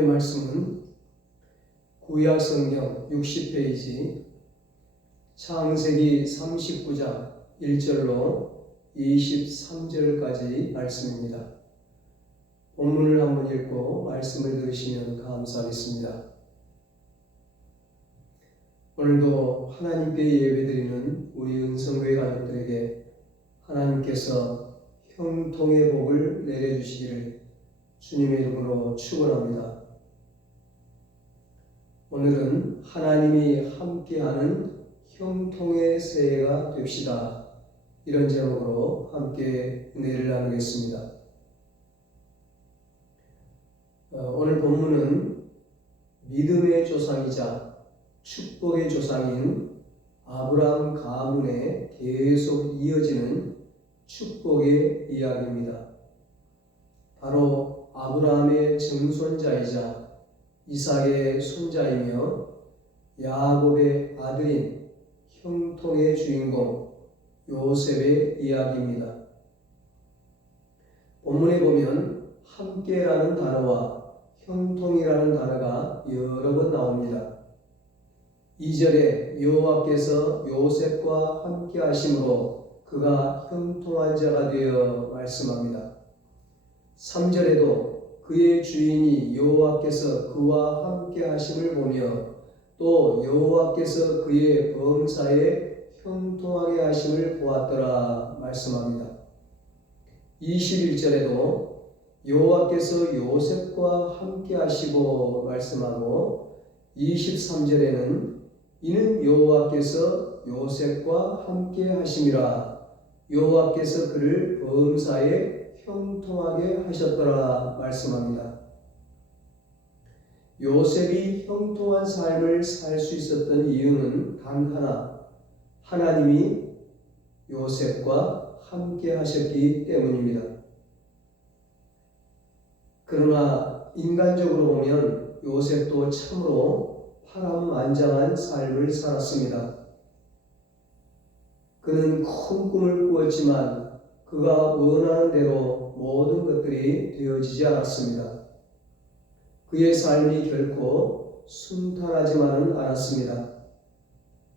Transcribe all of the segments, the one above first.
오늘의 말씀은 구약성경 60페이지 창세기 39장 1절로 23절까지 말씀입니다. 본문을 한번 읽고 말씀을 들으시면 감사하겠습니다. 오늘도 하나님께 예배드리는 우리 은성교회 가족들에게 하나님께서 형통의 복을 내려주시기를 주님의 이름으로 축원합니다. 오늘은 하나님이 함께하는 형통의 새해가 됩시다. 이런 제목으로 함께 은혜를 나누겠습니다. 오늘 본문은 믿음의 조상이자 축복의 조상인 아브라함 가문에 계속 이어지는 축복의 이야기입니다. 바로 아브라함의 증손자이자 이삭의 손자이며 야곱의 아들인 형통의 주인공 요셉의 이야기입니다. 본문에 보면 함께라는 단어와 형통이라는 단어가 여러 번 나옵니다. 2절에 여호와께서 요셉과 함께 하심으로 그가 형통한 자가 되어 말씀합니다. 3절에도 그의 주인이 여호와께서 그와 함께 하심을 보며 또 여호와께서 그의 범사에 형통하게 하심을 보았더라 말씀합니다. 21절에도 여호와께서 요셉과 함께 하시고 말씀하고 23절에는 이는 여호와께서 요셉과 함께 하심이라 여호와께서 그를 범사에 형통하게 하셨더라 말씀합니다. 요셉이 형통한 삶을 살 수 있었던 이유는 단 하나, 하나님이 요셉과 함께 하셨기 때문입니다. 그러나 인간적으로 보면 요셉도 참으로 파란만장한 삶을 살았습니다. 그는 큰 꿈을 꾸었지만 그가 원하는 대로 모든 것들이 되어지지 않았습니다. 그의 삶이 결코 순탄하지만은 않았습니다.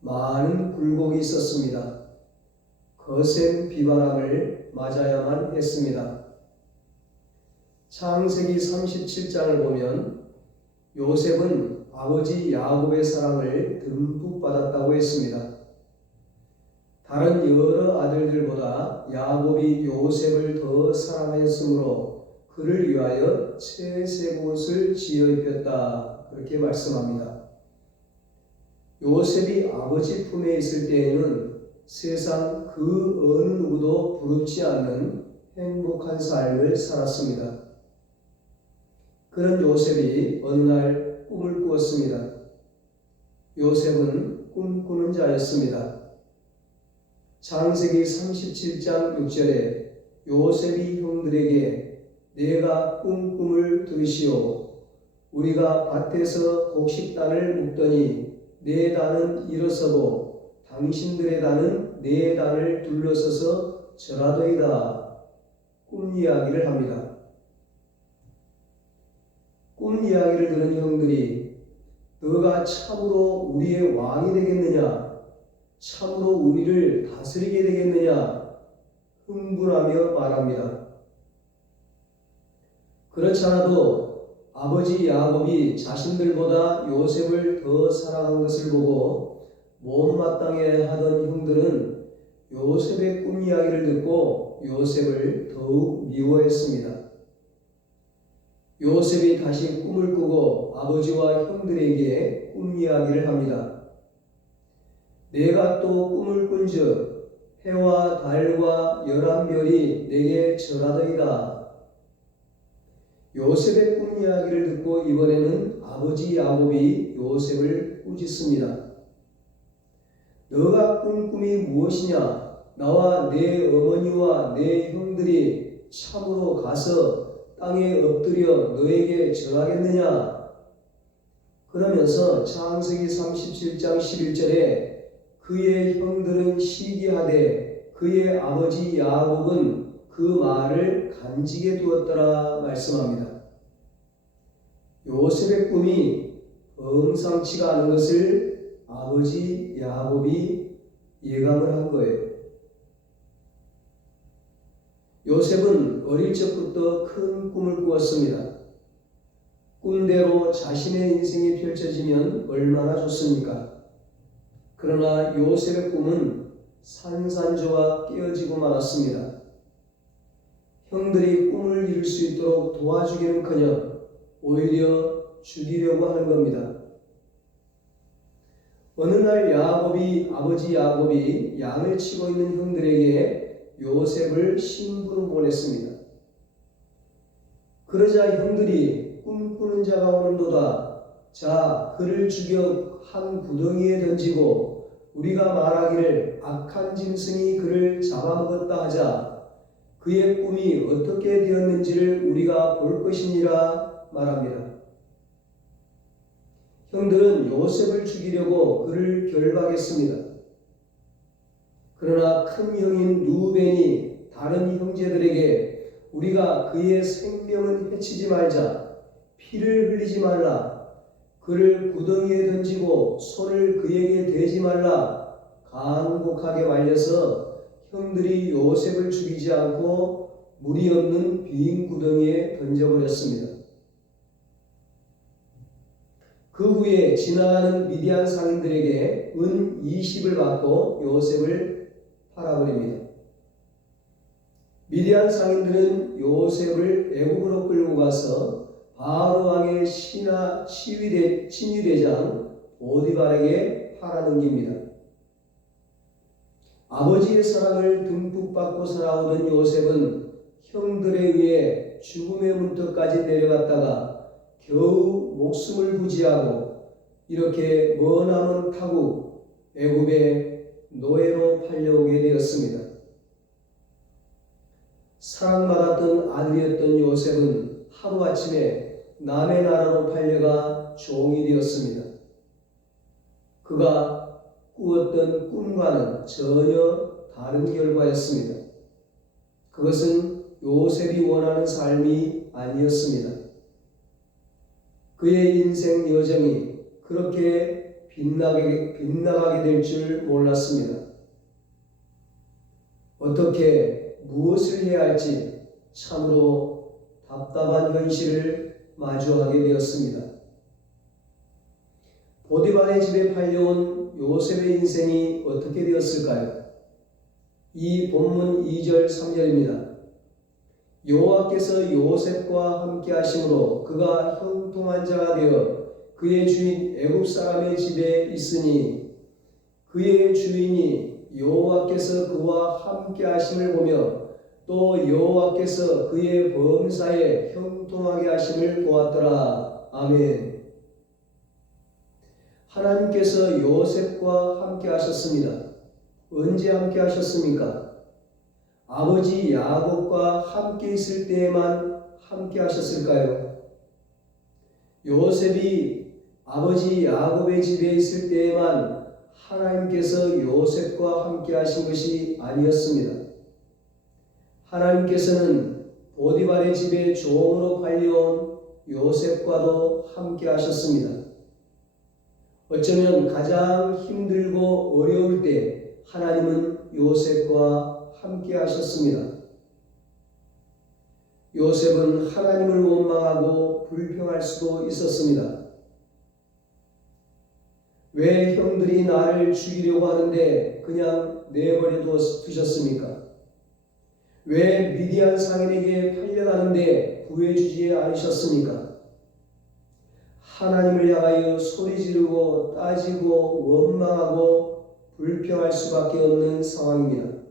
많은 굴곡이 있었습니다. 거센 비바람을 맞아야만 했습니다. 창세기 37장을 보면 요셉은 아버지 야곱의 사랑을 듬뿍 받았다고 했습니다. 다른 여러 아들들보다 야곱이 요셉을 더 사랑하였으므로 그를 위하여 채색옷을 지어 입혔다. 그렇게 말씀합니다. 요셉이 아버지 품에 있을 때에는 세상 그 어느 누구도 부럽지 않는 행복한 삶을 살았습니다. 그런 요셉이 어느 날 꿈을 꾸었습니다. 요셉은 꿈꾸는 자였습니다. 창세기 37장 6절에 요셉이 형들에게 내가 꾼 꿈을 들으시오. 우리가 밭에서 곡식단을 묶더니 내 단은 일어서고 당신들의 단은 내 단을 둘러서서 절하더이다. 꿈 이야기를 합니다. 꿈 이야기를 들은 형들이 너가 참으로 우리의 왕이 되겠느냐? 참으로 우리를 다스리게 되겠느냐? 흥분하며 말합니다. 그렇지 않아도 아버지 야곱이 자신들보다 요셉을 더 사랑한 것을 보고 못마땅해 하던 형들은 요셉의 꿈 이야기를 듣고 요셉을 더욱 미워했습니다. 요셉이 다시 꿈을 꾸고 아버지와 형들에게 꿈 이야기를 합니다. 내가 또 꿈을 꾼즉 해와 달과 11별이 내게 절하더이다. 요셉의 꿈 이야기를 듣고 이번에는 아버지 야곱이 요셉을 꾸짖습니다. 너가 꾼 꿈이 무엇이냐? 나와 내 어머니와 내 형들이 참으로 가서 땅에 엎드려 너에게 절하겠느냐? 그러면서 창세기 37장 11절에 그의 형들은 시기하되 그의 아버지 야곱은 그 말을 간직해 두었더라 말씀합니다. 요셉의 꿈이 범상치가 않은 것을 아버지 야곱이 예감을 한 거예요. 요셉은 어릴 적부터 큰 꿈을 꾸었습니다. 꿈대로 자신의 인생이 펼쳐지면 얼마나 좋습니까? 그러나 요셉의 꿈은 산산조각 깨어지고 말았습니다. 형들이 꿈을 이룰 수 있도록 도와주기는커녕 오히려 죽이려고 하는 겁니다. 어느 날 아버지 야곱이 양을 치고 있는 형들에게 요셉을 심부름 보냈습니다. 그러자 형들이 꿈꾸는 자가 오는도다. 자, 그를 죽여 한 구덩이에 던지고 우리가 말하기를 악한 짐승이 그를 잡아먹었다 하자. 그의 꿈이 어떻게 되었는지를 우리가 볼 것이니라 말합니다. 형들은 요셉을 죽이려고 그를 결박했습니다. 그러나 큰 형인 루벤이 다른 형제들에게 우리가 그의 생명은 해치지 말자, 피를 흘리지 말라, 그를 구덩이에 던지고 손을 그에게 대지 말라 간곡하게 말려서 형들이 요셉을 죽이지 않고 물이 없는 빈 구덩이에 던져버렸습니다. 그 후에 지나가는 미디안 상인들에게 은 20을 받고 요셉을 팔아버립니다. 미디안 상인들은 요셉을 애굽으로 끌고 가서 바로 왕의 친위대장 보디발에게 팔아넘깁니다. 아버지의 사랑을 듬뿍 받고 살아오던 요셉은 형들에 의해 죽음의 문턱까지 내려갔다가 겨우 목숨을 부지하고 이렇게 머나먼 타국 애굽의 노예로 팔려오게 되었습니다. 사랑받았던 아들이었던 요셉은 하루아침에 남의 나라로 팔려가 종이 되었습니다. 그가 꾸었던 꿈과는 전혀 다른 결과였습니다. 그것은 요셉이 원하는 삶이 아니었습니다. 그의 인생 여정이 그렇게 빗나가게 될 줄 몰랐습니다. 어떻게 무엇을 해야 할지 참으로 답답한 현실을 마주하게 되었습니다. 보디발의 집에 팔려온 요셉의 인생이 어떻게 되었을까요? 이 본문 2절 3절입니다. 여호와께서 요셉과 함께 하심으로 그가 형통한 자가 되어 그의 주인 애굽 사람의 집에 있으니 그의 주인이 여호와께서 그와 함께 하심을 보며 또 여호와께서 그의 범사에 형통하게 하심을 보았더라. 아멘. 하나님께서 요셉과 함께 하셨습니다. 언제 함께 하셨습니까? 아버지 야곱과 함께 있을 때에만 함께 하셨을까요? 요셉이 아버지 야곱의 집에 있을 때에만 하나님께서 요셉과 함께 하신 것이 아니었습니다. 하나님께서는 보디발의 집에 종으로 팔려온 요셉과도 함께 하셨습니다. 어쩌면 가장 힘들고 어려울 때 하나님은 요셉과 함께 하셨습니다. 요셉은 하나님을 원망하고 불평할 수도 있었습니다. 왜 형들이 나를 죽이려고 하는데 그냥 내버려 두셨습니까? 왜 미디안 상인에게 팔려가는데 구해주지 않으셨습니까? 하나님을 향하여 소리 지르고 따지고 원망하고 불평할 수밖에 없는 상황입니다.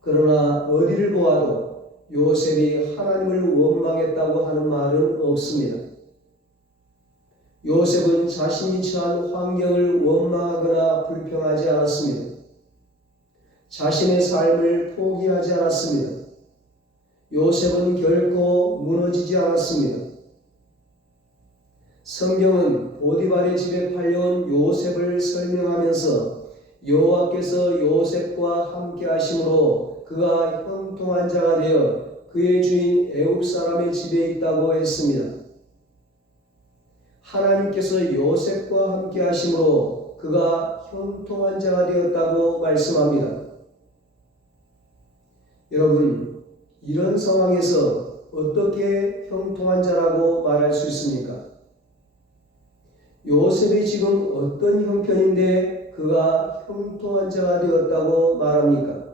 그러나 어디를 보아도 요셉이 하나님을 원망했다고 하는 말은 없습니다. 요셉은 자신이 처한 환경을 원망하거나 불평하지 않았습니다. 자신의 삶을 포기하지 않았습니다. 요셉은 결코 무너지지 않았습니다. 성경은 보디발의 집에 팔려온 요셉을 설명하면서 여호와께서 요셉과 함께 하심으로 그가 형통한 자가 되어 그의 주인 애굽 사람의 집에 있다고 했습니다. 하나님께서 요셉과 함께 하심으로 그가 형통한 자가 되었다고 말씀합니다. 여러분, 이런 상황에서 어떻게 형통한 자라고 말할 수 있습니까? 요셉이 지금 어떤 형편인데 그가 형통한 자가 되었다고 말합니까?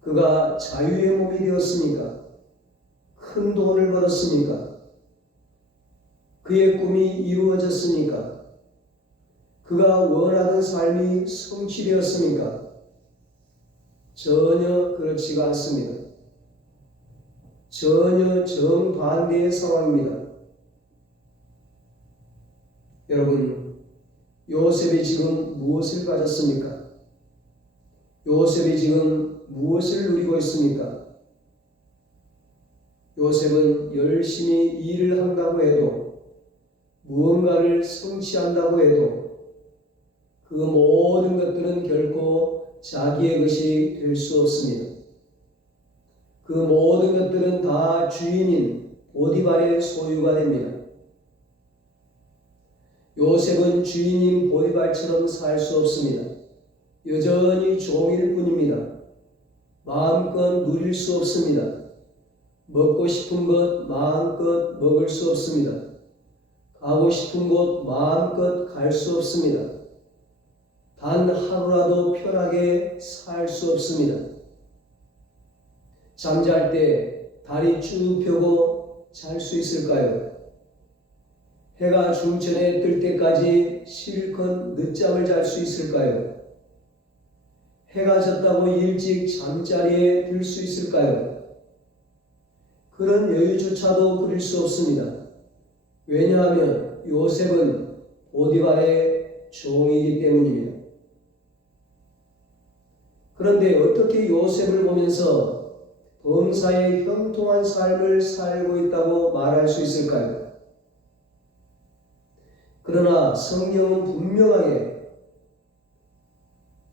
그가 자유의 몸이 되었습니까? 큰 돈을 벌었습니까? 그의 꿈이 이루어졌습니까? 그가 원하던 삶이 성취되었습니까? 전혀 그렇지가 않습니다. 전혀 정반대의 상황입니다. 여러분, 요셉이 지금 무엇을 가졌습니까? 요셉이 지금 무엇을 누리고 있습니까? 요셉은 열심히 일을 한다고 해도, 무언가를 성취한다고 해도 그 모든 것들은 결코 자기의 것이 될 수 없습니다. 그 모든 것들은 다 주인인 보디발의 소유가 됩니다. 요셉은 주인인 보디발처럼 살 수 없습니다. 여전히 종일 뿐입니다. 마음껏 누릴 수 없습니다. 먹고 싶은 것 마음껏 먹을 수 없습니다. 가고 싶은 곳 마음껏 갈 수 없습니다. 단 하루라도 편하게 살 수 없습니다. 잠잘 때 다리 쭉 펴고 잘 수 있을까요? 해가 중천에 뜰 때까지 실컷 늦잠을 잘 수 있을까요? 해가 졌다고 일찍 잠자리에 들 수 있을까요? 그런 여유조차도 부릴 수 없습니다. 왜냐하면 요셉은 보디발의 종이기 때문입니다. 그런데 어떻게 요셉을 보면서 범사에 형통한 삶을 살고 있다고 말할 수 있을까요? 그러나 성경은 분명하게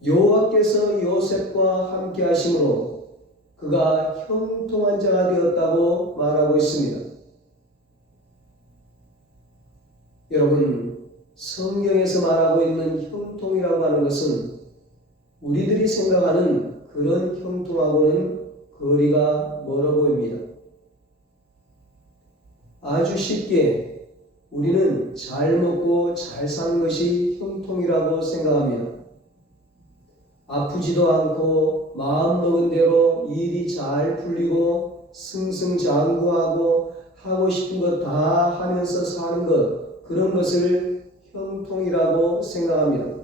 여호와께서 요셉과 함께 하심으로 그가 형통한 자가 되었다고 말하고 있습니다. 여러분, 성경에서 말하고 있는 형통이라고 하는 것은 우리들이 생각하는 그런 형통하고는 거리가 멀어 보입니다. 아주 쉽게 우리는 잘 먹고 잘 사는 것이 형통이라고 생각합니다. 아프지도 않고 마음먹은 대로 일이 잘 풀리고 승승장구하고 하고 싶은 것 다 하면서 사는 것, 그런 것을 형통이라고 생각합니다.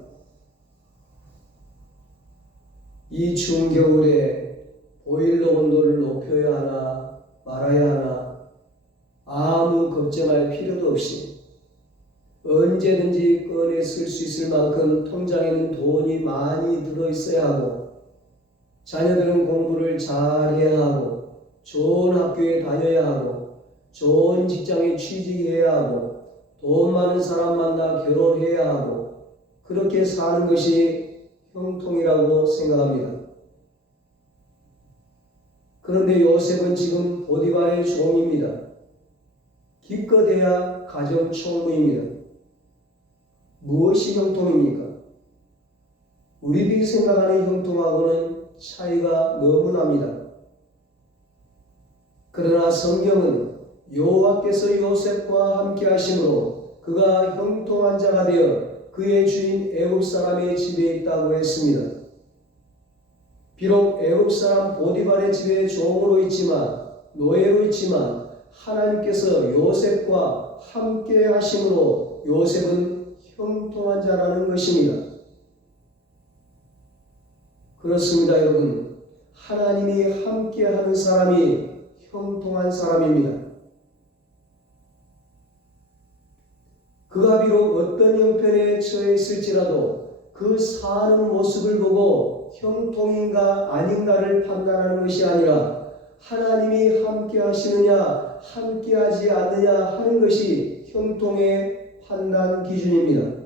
이 추운 겨울에 보일러 온도를 높여야 하나 말아야 하나 아무 걱정할 필요도 없이 언제든지 꺼내 쓸 수 있을 만큼 통장에는 돈이 많이 들어있어야 하고, 자녀들은 공부를 잘 해야 하고, 좋은 학교에 다녀야 하고, 좋은 직장에 취직해야 하고, 돈 많은 사람 만나 결혼해야 하고, 그렇게 사는 것이 형통이라고 생각합니다. 그런데 요셉은 지금 보디발의 종입니다. 기껏해야 가정총무입니다. 무엇이 형통입니까? 우리들이 생각하는 형통하고는 차이가 너무 납니다. 그러나 성경은 여호와께서 요셉과 함께 하심으로 그가 형통한 자가 되어 그의 주인 애굽 사람의 집에 있다고 했습니다. 비록 애굽 사람 보디발의 집에 종으로 있지만, 노예로 있지만 하나님께서 요셉과 함께 하심으로 요셉은 형통한 자라는 것입니다. 그렇습니다, 여러분. 하나님이 함께 하는 사람이 형통한 사람입니다. 그가 비록 어떤 형편에 처해 있을지라도 그 사는 모습을 보고 형통인가 아닌가를 판단하는 것이 아니라 하나님이 함께 하시느냐 함께 하지 않느냐 하는 것이 형통의 판단 기준입니다.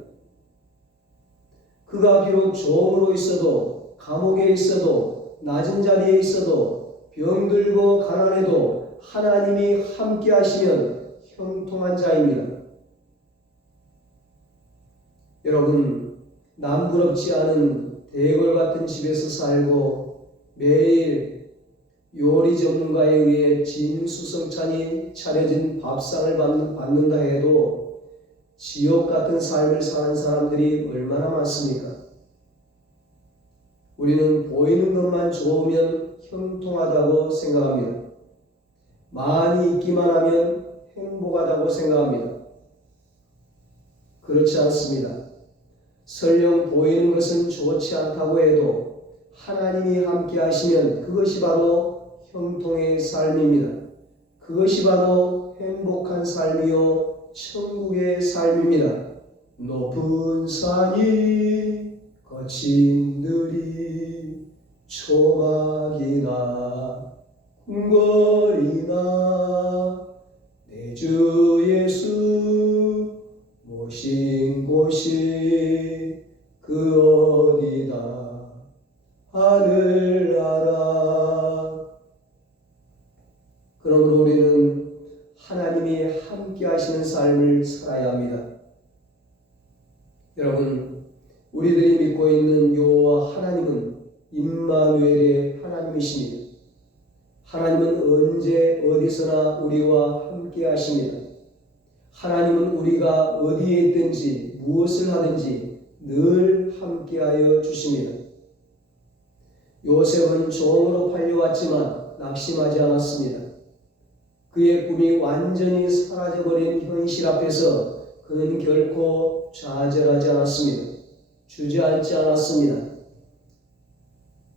그가 비록 종으로 있어도, 감옥에 있어도, 낮은 자리에 있어도, 병들고 가난해도 하나님이 함께 하시면 형통한 자입니다. 여러분, 남부럽지 않은 대궐 같은 집에서 살고 매일 요리 전문가에 의해 진수성찬이 차려진 밥상을 받는다 해도 지옥 같은 삶을 사는 사람들이 얼마나 많습니까? 우리는 보이는 것만 좋으면 형통하다고 생각합니다. 많이 있기만 하면 행복하다고 생각합니다. 그렇지 않습니다. 설령 보이는 것은 좋지 않다고 해도 하나님이 함께 하시면 그것이 바로 형통의 삶입니다. 그것이 바로 행복한 삶이요 천국의 삶입니다. 높은 산이 거친 들이 초막이나 궁궐이나 내 주 예수 모신 곳이 그 어디다 하늘 알아. 그러므로 우리는 하나님이 함께 하시는 삶을 살아야 합니다. 여러분, 우리들이 믿고 있는 여호와 하나님은 임마누엘의 하나님이십니다. 하나님은 언제 어디서나 우리와 함께 하십니다. 하나님은 우리가 어디에 있든지 무엇을 하든지 늘 함께하여 주십니다. 요셉은 종으로 팔려왔지만 낙심하지 않았습니다. 그의 꿈이 완전히 사라져버린 현실 앞에서 그는 결코 좌절하지 않았습니다. 주저앉지 않았습니다.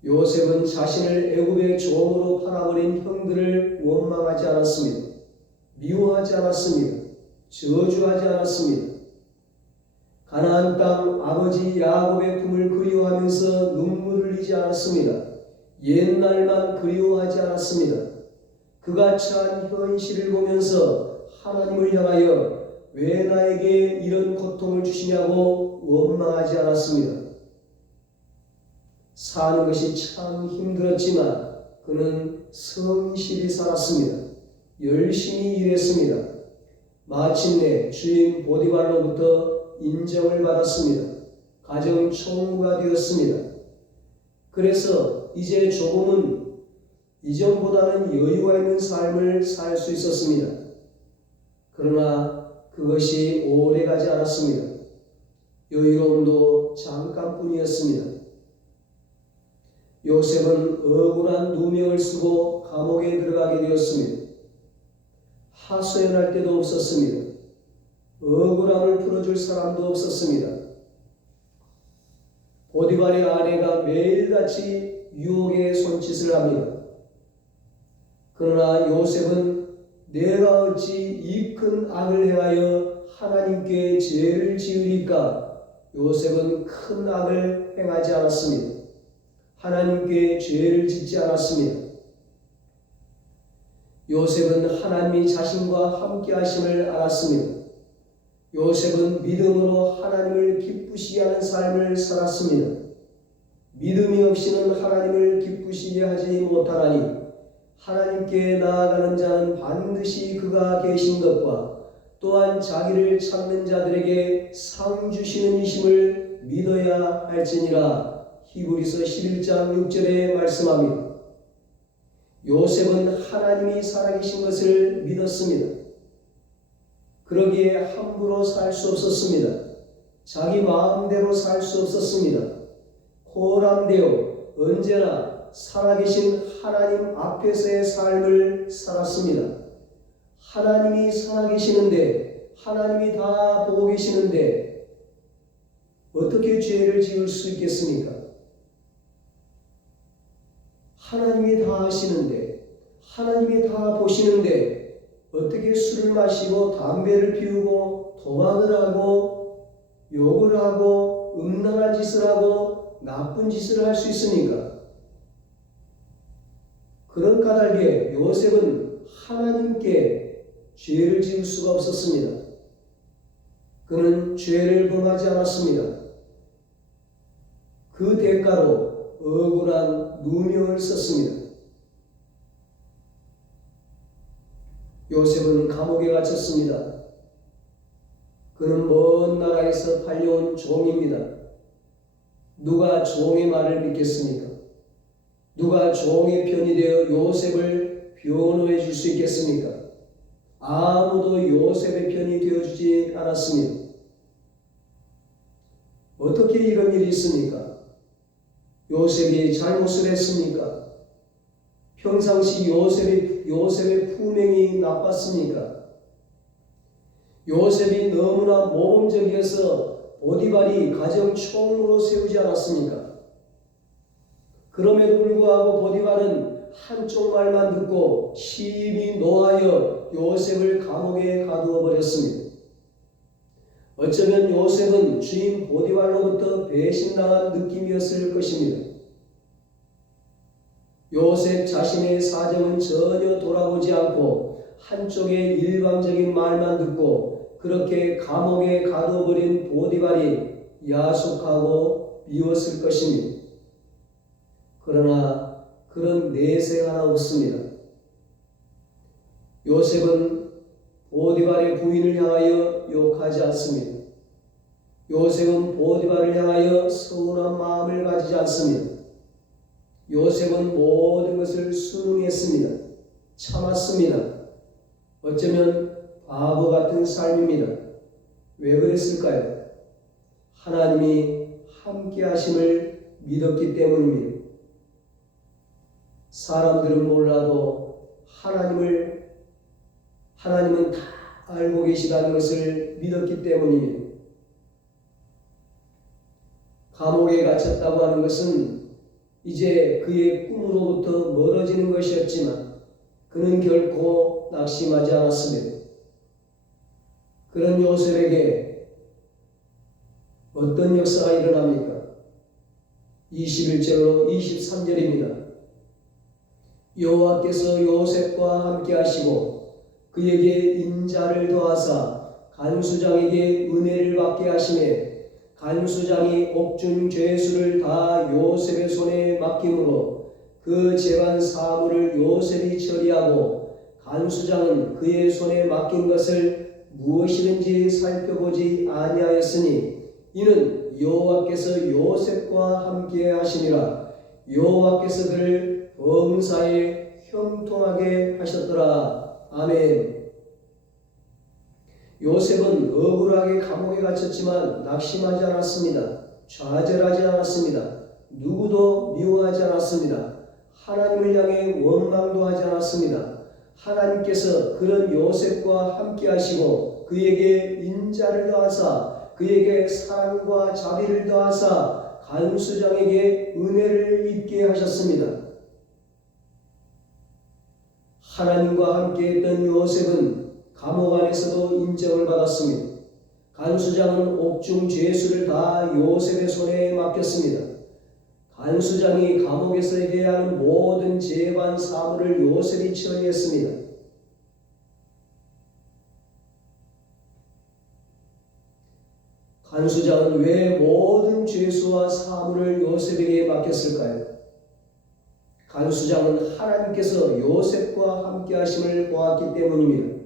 요셉은 자신을 애굽의 종으로 팔아버린 형들을 원망하지 않았습니다. 미워하지 않았습니다. 저주하지 않았습니다. 가나안 땅 아버지 야곱의 품을 그리워하면서 눈물을 흘리지 않았습니다. 옛날만 그리워하지 않았습니다. 그가 처한 현실을 보면서 하나님을 향하여 왜 나에게 이런 고통을 주시냐고 원망하지 않았습니다. 사는 것이 참 힘들었지만 그는 성실히 살았습니다. 열심히 일했습니다. 마침내 주인 보디발로부터 인정을 받았습니다. 가정 총무가 되었습니다. 그래서 이제 조금은 이전보다는 여유가 있는 삶을 살 수 있었습니다. 그러나 그것이 오래가지 않았습니다. 여유로움도 잠깐뿐이었습니다. 요셉은 억울한 누명을 쓰고 감옥에 들어가게 되었습니다. 하소연할 데도 없었습니다. 억울함을 풀어줄 사람도 없었습니다. 보디발의 아내가 매일같이 유혹의 손짓을 합니다. 그러나 요셉은 내가 어찌 이 큰 악을 행하여 하나님께 죄를 지으리까? 요셉은 큰 악을 행하지 않았습니다. 하나님께 죄를 짓지 않았습니다. 요셉은 하나님이 자신과 함께 하심을 알았습니다. 요셉은 믿음으로 하나님을 기쁘시게 하는 삶을 살았습니다. 믿음이 없이는 하나님을 기쁘시게 하지 못하나니 하나님께 나아가는 자는 반드시 그가 계신 것과 또한 자기를 찾는 자들에게 상 주시는 이심을 믿어야 할지니라. 히브리서 11장 6절에 말씀합니다. 요셉은 하나님이 살아계신 것을 믿었습니다. 그러기에 함부로 살 수 없었습니다. 자기 마음대로 살 수 없었습니다. 코람되어 언제나 살아계신 하나님 앞에서의 삶을 살았습니다. 하나님이 살아계시는데, 하나님이 다 보고 계시는데 어떻게 죄를 지을 수 있겠습니까? 하나님이 다 하시는데, 하나님이 다 보시는데 어떻게 술을 마시고 담배를 피우고 도박을 하고 욕을 하고 음란한 짓을 하고 나쁜 짓을 할 수 있습니까? 그런 까닭에 요셉은 하나님께 죄를 지을 수가 없었습니다. 그는 죄를 범하지 않았습니다. 그 대가로 억울한 누명을 썼습니다. 요셉은 감옥에 갇혔습니다. 그는 먼 나라에서 팔려온 종입니다. 누가 종의 말을 믿겠습니까? 누가 종의 편이 되어 요셉을 변호해 줄 수 있겠습니까? 아무도 요셉의 편이 되어주지 않았습니다. 어떻게 이런 일이 있습니까? 요셉이 잘못을 했습니까? 평상시 요셉의 품행이 나빴습니까? 요셉이 너무나 모범적이어서 보디발이 가정 총무로 세우지 않았습니까? 그럼에도 불구하고 보디발은 한쪽 말만 듣고 심히 노하여 요셉을 감옥에 가두어 버렸습니다. 어쩌면 요셉은 주인 보디발로부터 배신당한 느낌이었을 것입니다. 요셉 자신의 사정은 전혀 돌아보지 않고 한쪽의 일방적인 말만 듣고 그렇게 감옥에 가둬버린 보디발이 야속하고 미웠을 것입니다. 그러나 그런 내색 하나 없습니다. 요셉은 보디발의 부인을 향하여 욕하지 않습니다. 요셉은 보디발을 향하여 서운한 마음을 가지지 않습니다. 요셉은 모든 것을 순응했습니다. 참았습니다. 어쩌면 바보 같은 삶입니다. 왜 그랬을까요? 하나님이 함께 하심을 믿었기 때문입니다. 사람들은 몰라도 하나님은 다 알고 계시다는 것을 믿었기 때문입니다. 감옥에 갇혔다고 하는 것은 이제 그의 꿈으로부터 멀어지는 것이었지만 그는 결코 낙심하지 않았습니다. 그런 요셉에게 어떤 역사가 일어납니까? 21절로 23절입니다. 여호와께서 요셉과 함께 하시고 그에게 인자를 더하사 간수장에게 은혜를 받게 하시매 간수장이 옥중 죄수를 다 요셉의 손에 맡김으로 그 재반 사물을 요셉이 처리하고 간수장은 그의 손에 맡긴 것을 무엇이든지 살펴보지 아니하였으니 이는 여호와께서 요셉과 함께 하시니라. 여호와께서 그를 범사에 형통하게 하셨더라. 아멘. 요셉은 억울하게 감옥에 갇혔지만 낙심하지 않았습니다. 좌절하지 않았습니다. 누구도 미워하지 않았습니다. 하나님을 향해 원망도 하지 않았습니다. 하나님께서 그런 요셉과 함께 하시고 그에게 인자를 더하사 그에게 사랑과 자비를 더하사 간수장에게 은혜를 입게 하셨습니다. 하나님과 함께 했던 요셉은 감옥 안에서도 인정을 받았습니다. 간수장은 옥중 죄수를 다 요셉의 손에 맡겼습니다. 간수장이 감옥에서 해야 하는 모든 재반 사물을 요셉이 처리했습니다. 간수장은 왜 모든 죄수와 사물을 요셉에게 맡겼을까요? 간수장은 하나님께서 요셉과 함께 하심을 보았기 때문입니다.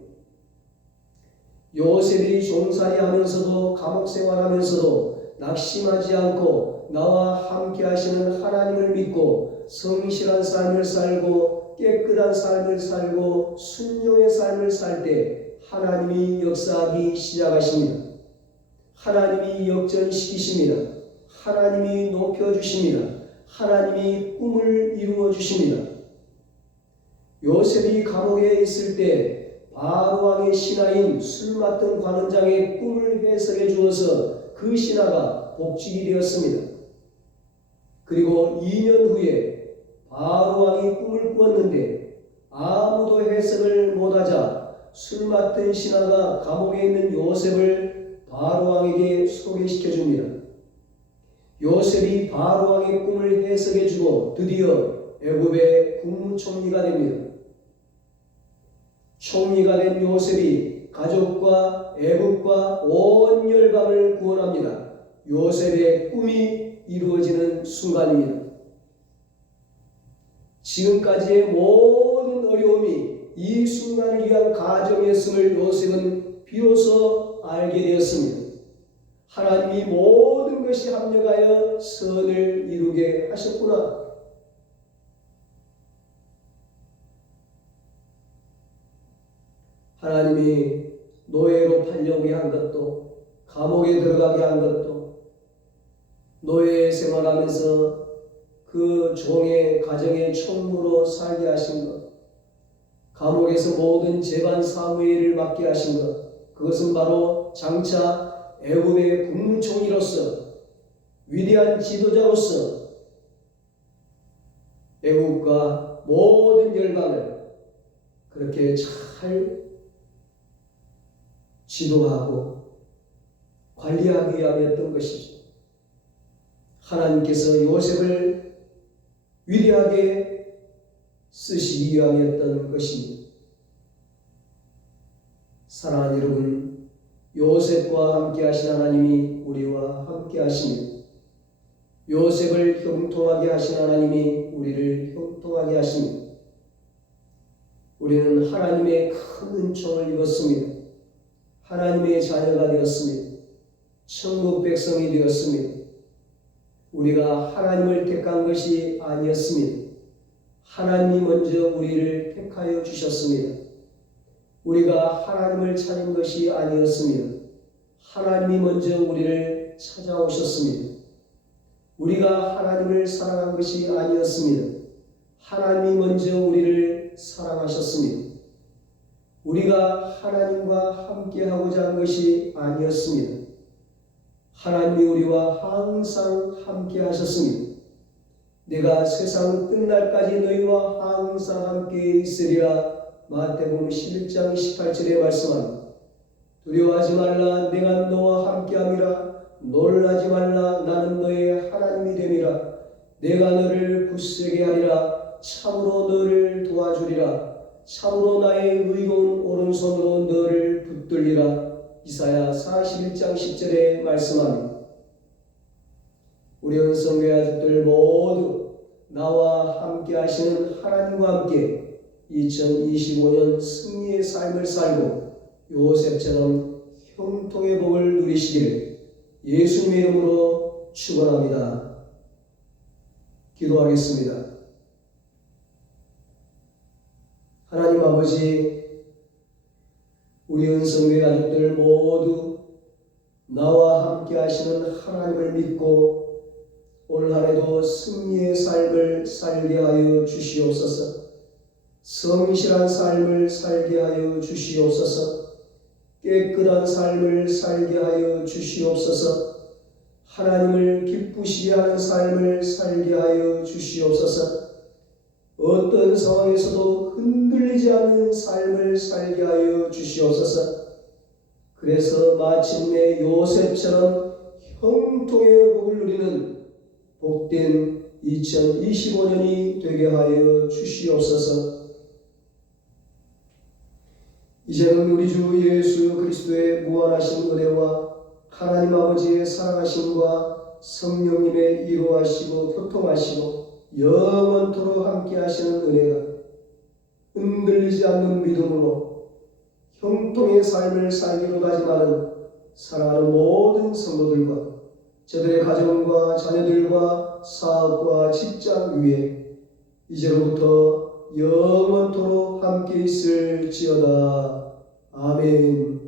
요셉이 종살이하면서도 감옥 생활하면서도 낙심하지 않고 나와 함께 하시는 하나님을 믿고 성실한 삶을 살고 깨끗한 삶을 살고 순종의 삶을 살 때 하나님이 역사하기 시작하십니다. 하나님이 역전시키십니다. 하나님이 높여주십니다. 하나님이 꿈을 이루어 주십니다. 요셉이 감옥에 있을 때 바로왕의 신하인 술 맡은 관원장의 꿈을 해석해 주어서 그 신하가 복직이 되었습니다. 그리고 2년 후에 바로왕이 꿈을 꾸었는데 아무도 해석을 못하자 술 맡은 신하가 감옥에 있는 요셉을 바로왕에게 소개시켜 줍니다. 요셉이 바로왕의 꿈을 해석해 주고 드디어 애굽의 국무총리가 됩니다. 총리가 된 요셉이 가족과 애국과 온 열방을 구원합니다. 요셉의 꿈이 이루어지는 순간입니다. 지금까지의 모든 어려움이 이 순간을 위한 가정이었음을 요셉은 비로소 알게 되었습니다. 하나님이 모든 것이 합력하여 선을 이루게 하셨구나. 하나님이 노예로 팔려오게 한 것도, 감옥에 들어가게 한 것도, 노예 생활하면서 그 종의 가정의 총무로 살게 하신 것, 감옥에서 모든 재반 사무엘을 맡게 하신 것, 그것은 바로 장차 애굽의 국무총리로서, 위대한 지도자로서 애굽과 모든 열방을 그렇게 잘 지도하고 관리하기 위함이었던 것이죠. 하나님께서 요셉을 위대하게 쓰시기 위함이었던 것입니다. 사랑하는 여러분, 요셉과 함께 하신 하나님이 우리와 함께 하십니다. 요셉을 형통하게 하신 하나님이 우리를 형통하게 하십니다. 우리는 하나님의 큰 은총을 입었습니다. 하나님의 자녀가 되었습니다. 천국 백성이 되었습니다. 우리가 하나님을 택한 것이 아니었습니다. 하나님이 먼저 우리를 택하여 주셨습니다. 우리가 하나님을 찾은 것이 아니었습니다. 하나님이 먼저 우리를 찾아오셨습니다. 우리가 하나님을 사랑한 것이 아니었습니다. 하나님이 먼저 우리를 사랑하셨습니다. 우리가 하나님과 함께하고자 한 것이 아니었습니다. 하나님이 우리와 항상 함께하셨습니다. 내가 세상 끝날까지 너희와 항상 함께 있으리라. 마태복음 11장 18절에 말씀합니다. 두려워하지 말라. 내가 너와 함께함이라. 놀라지 말라. 나는 너의 하나님이 됨이라. 내가 너를 굳세게 하리라. 참으로 너를 도와주리라. 참으로 나의 의로운 오른손으로 너를 붙들리라. 이사야 41장 10절에 말씀합니다. 우리 은성교회 아들들 모두 나와 함께 하시는 하나님과 함께 2025년 승리의 삶을 살고 요셉처럼 형통의 복을 누리시기를 예수님의 이름으로 축원합니다. 기도하겠습니다. 하나님 아버지, 우리 은성교회 가족들 모두 나와 함께 하시는 하나님을 믿고 올 한해도 승리의 삶을 살게 하여 주시옵소서. 성실한 삶을 살게 하여 주시옵소서. 깨끗한 삶을 살게 하여 주시옵소서. 하나님을 기쁘시게 하는 삶을 살게 하여 주시옵소서. 어떤 상황에서도 흔들리지 않는 삶을 살게 하여 주시옵소서. 그래서 마침내 요셉처럼 형통의 복을 누리는 복된 2025년이 되게 하여 주시옵소서. 이제는 우리 주 예수 그리스도의 무한하신 은혜와 하나님 아버지의 사랑하심과 성령님의 이루하시고 교통하시고 영원토록 함께 하시는 은혜가 흔들리지 않는 믿음으로 형통의 삶을 살기로 다짐하는 사랑하는 모든 성도들과 저들의 가정과 자녀들과 사업과 직장 위에 이제로부터 영원토록 함께 있을지어다. 아멘.